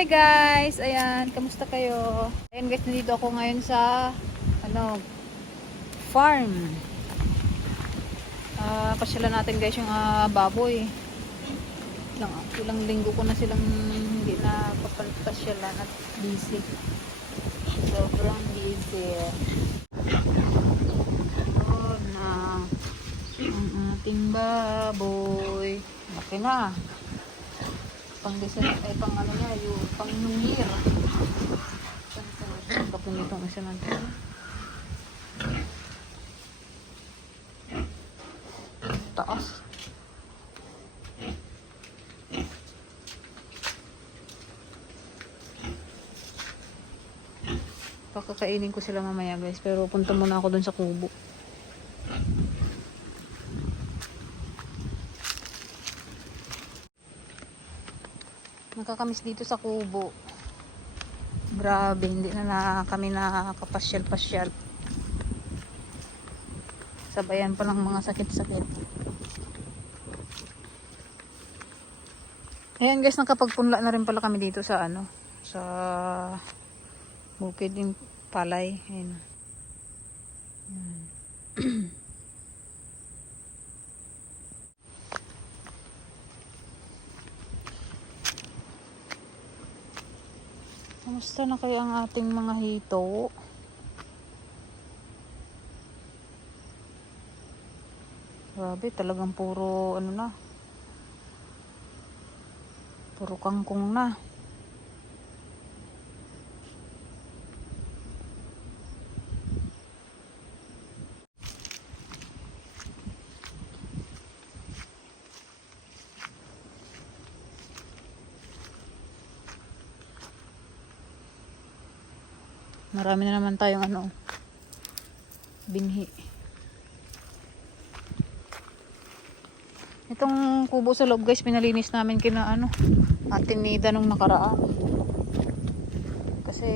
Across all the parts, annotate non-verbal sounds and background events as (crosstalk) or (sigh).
Hi guys! Ayan, kamusta kayo? Ayan guys, nandito ako ngayon sa ano, farm. Ah, pasyalan natin guys yung ah, baboy. Ilang, ilang linggo ko na silang hindi na papasyalan at busy. Sobrang busy. Oh, na ang ating baboy. Laki na. Pang design ay pang ano niya yung pang new year. Kapag nitong isa natin taas. Pakakainin ko sila mamaya guys pero punta muna ako dun sa kubo Nakakamiss dito sa kubo. Grabe, hindi na, na kami nakakapasyal-pasyal. Sabayan pa ng mga sakit-sakit. Ayan guys, nakapagpunla na rin pala kami dito sa ano, sa bukid yung palay. Ayan. (clears throat) Ayan. Kamusta na kaya ang ating mga hito? Grabe, talagang puro ano na. Puro kangkong na. Marami na naman tayong ano binhi. Itong kubo sa loob guys, pinalinis namin kina ano, atin nida nung nakaraan. Kasi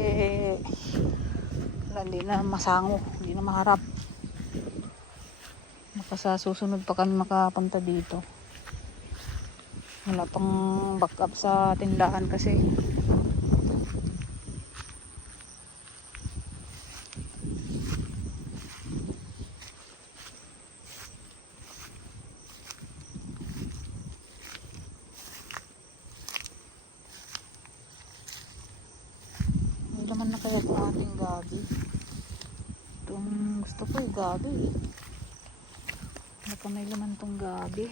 hindi na masango, hindi na maharap. Baka sa susunod pa kami makapunta dito. Wala pang backup sa tindahan kasi May laman na kaya itong ating gabi. Itong yung gabi. Baka may laman itong gabi.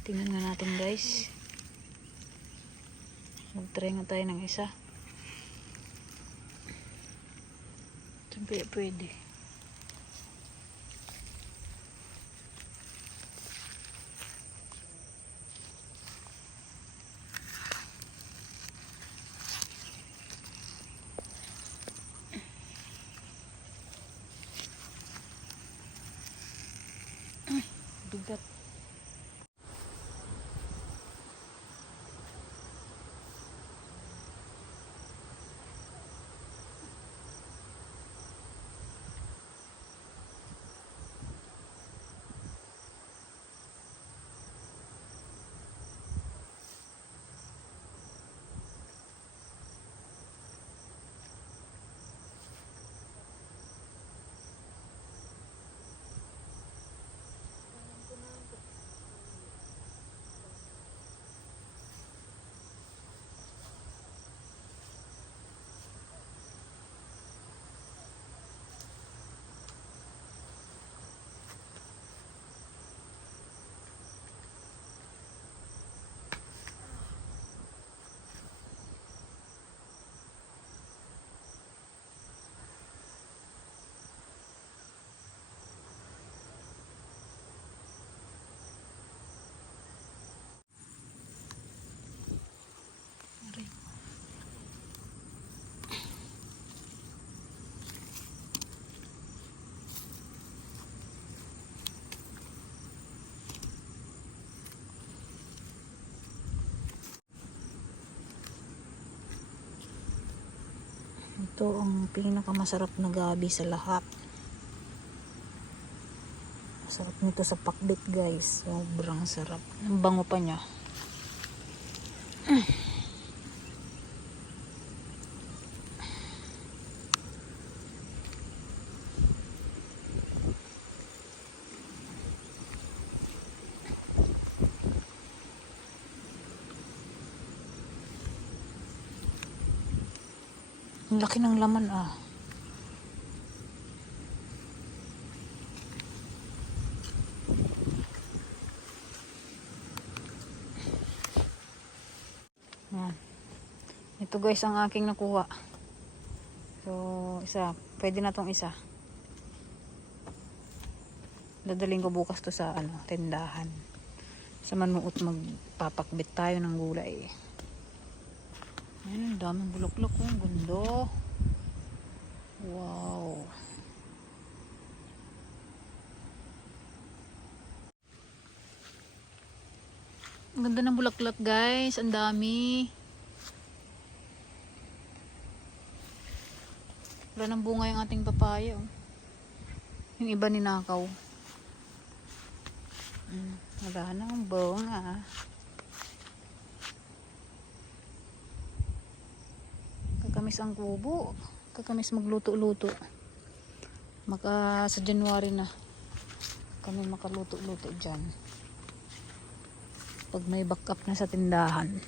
Tingnan nga natin guys. Mag-try nga tayo ng isa. Siyempre pwede. Ito ang pinakamasarap na gabi sa lahat. Sarap nito sa pakbit guys. Sobrang sarap. Ang bango pa niya. Ang laki ng laman ah. Yan. Ito guys ang aking nakuha. So, isa. Pwede na tong isa. Dadaling ko bukas to sa ano, tindahan. Sa manuot magpapakbit tayo ng gulay. Ayun, ang daming bulaklak oh. Ang ganda. Wow. Ang ganda ng bulaklak guys. Ang dami. Wala nang bunga yung ating papaya. Oh. Yung iba ninakaw. Mm, wala nang bunga. Kakamis ang kubo. Kakamis magluto-luto. Maka sa January na kami makaluto-luto dyan. Pag may backup na sa tindahan.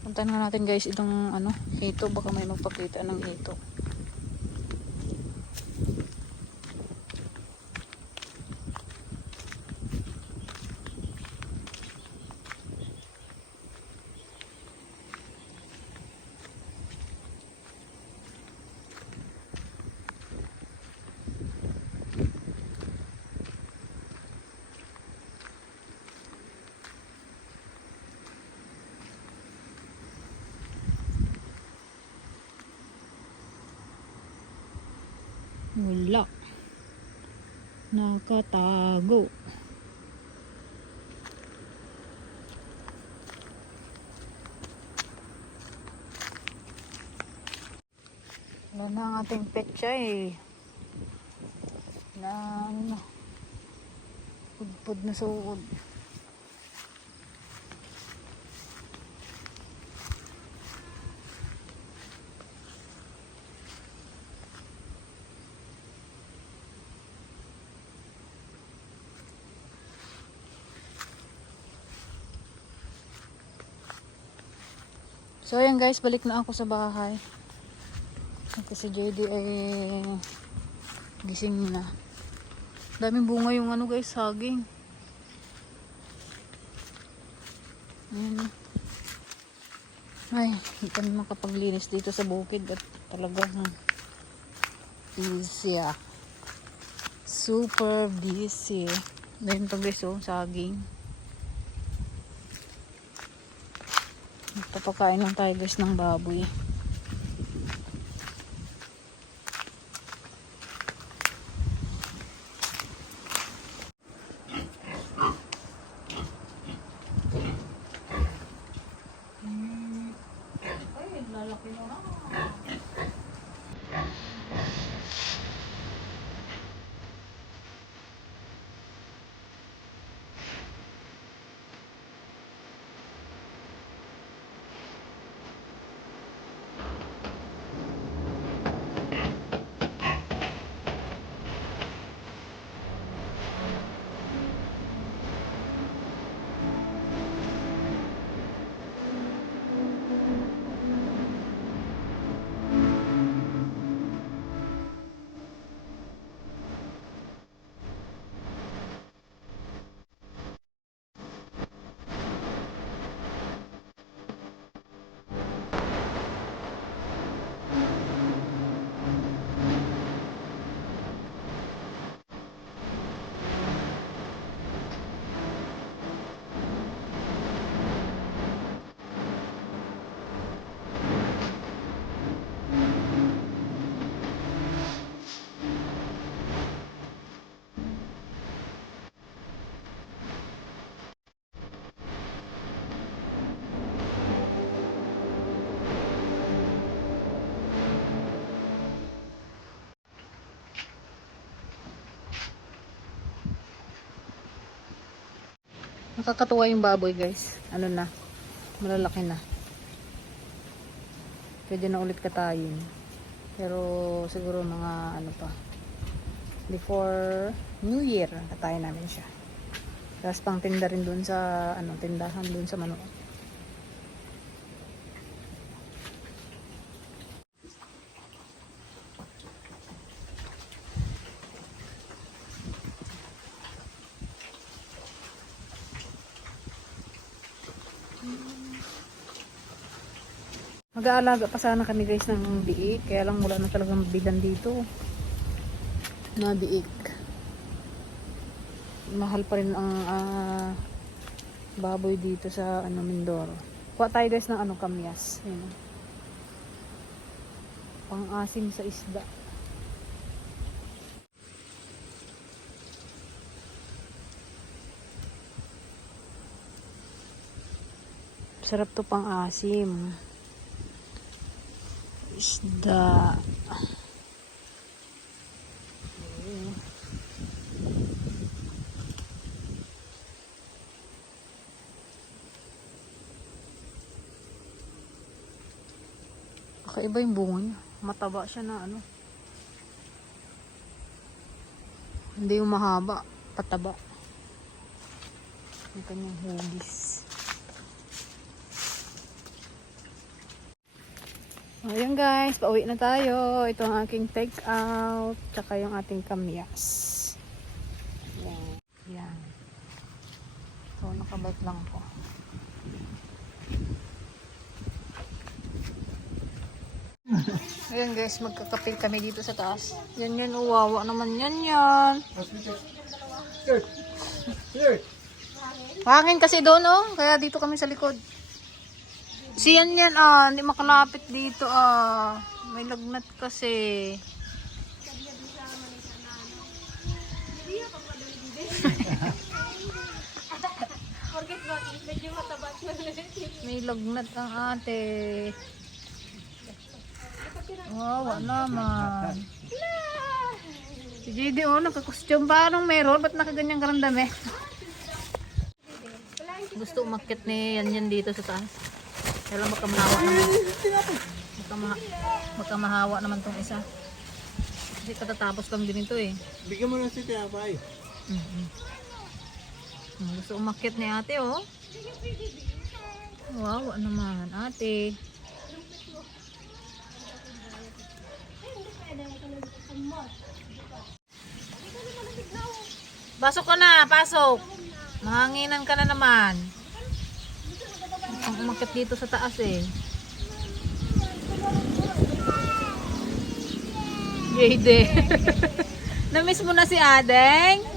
Puntahan nga natin guys itong ano, hito. Baka may magpakita ng hito. Wala. Nakatago. Wala na ang ating petsa eh. Na ano na. Pudpud na sa So ayan guys, balik na ako sa bahay. Kasi si JD ay gising na. Daming bunga yung ano guys, saging. Ayan. Ay, hindi kami makapaglinis dito sa bukid at talagang busy ah. Super busy. Ganyan to guys oh, saging. Papakain lang tayo guys ng baboy. Nakakatuwa yung baboy guys. Ano na. Malalaki na. Pwede na ulit katayin. Pero siguro mga ano pa. Before New Year, katayin namin siya. Tapos pang tinda rin dun sa ano, tindahan dun sa Manok. Mag-aalaga pa sana kami guys ng biik. Kaya lang wala na talagang bilan dito. Na biik. Mahal pa rin ang ah, baboy dito sa ano, Mindoro. Kuha tayo guys ng ano, kamyas. Ayan. Pang-asim sa isda. Sarap to pang-asim. Isda. Kakaiba yung bunga niya. Mataba siya na ano. Hindi yung mahaba. Pataba. Yung kanyang hugis. Ayan guys, pauwi na tayo. Ito ang aking take out. Tsaka yung ating kamyas. Yan. Yan. So, nakabike lang po. Ayan guys, magkakapil kami dito sa taas. Yan yan, uwawa naman yan yan. Hangin kasi doon oh, kaya dito kami sa likod. Si yan ah, hindi makalapit dito ah. May lagnat kasi. May lagnat ang ate. Wow, naman. Si JD oh, nakakostume pa. Anong meron? Ba't nakaganyang karandam eh? Gusto umakit ni yan yan dito sa taas. Kaya lang baka mahawa naman. Baka, maha baka mahawa naman tong isa. Kasi katatapos lang din ito eh. Bigyan mo na si Tinapay. Mm-hmm. Gusto umakit ni ate oh. Wow, naman ate. Pasok ka na, pasok. Mahanginan ka na naman. Ang umakit dito sa taas eh. Jade. (laughs) Namiss mo na si Adeng?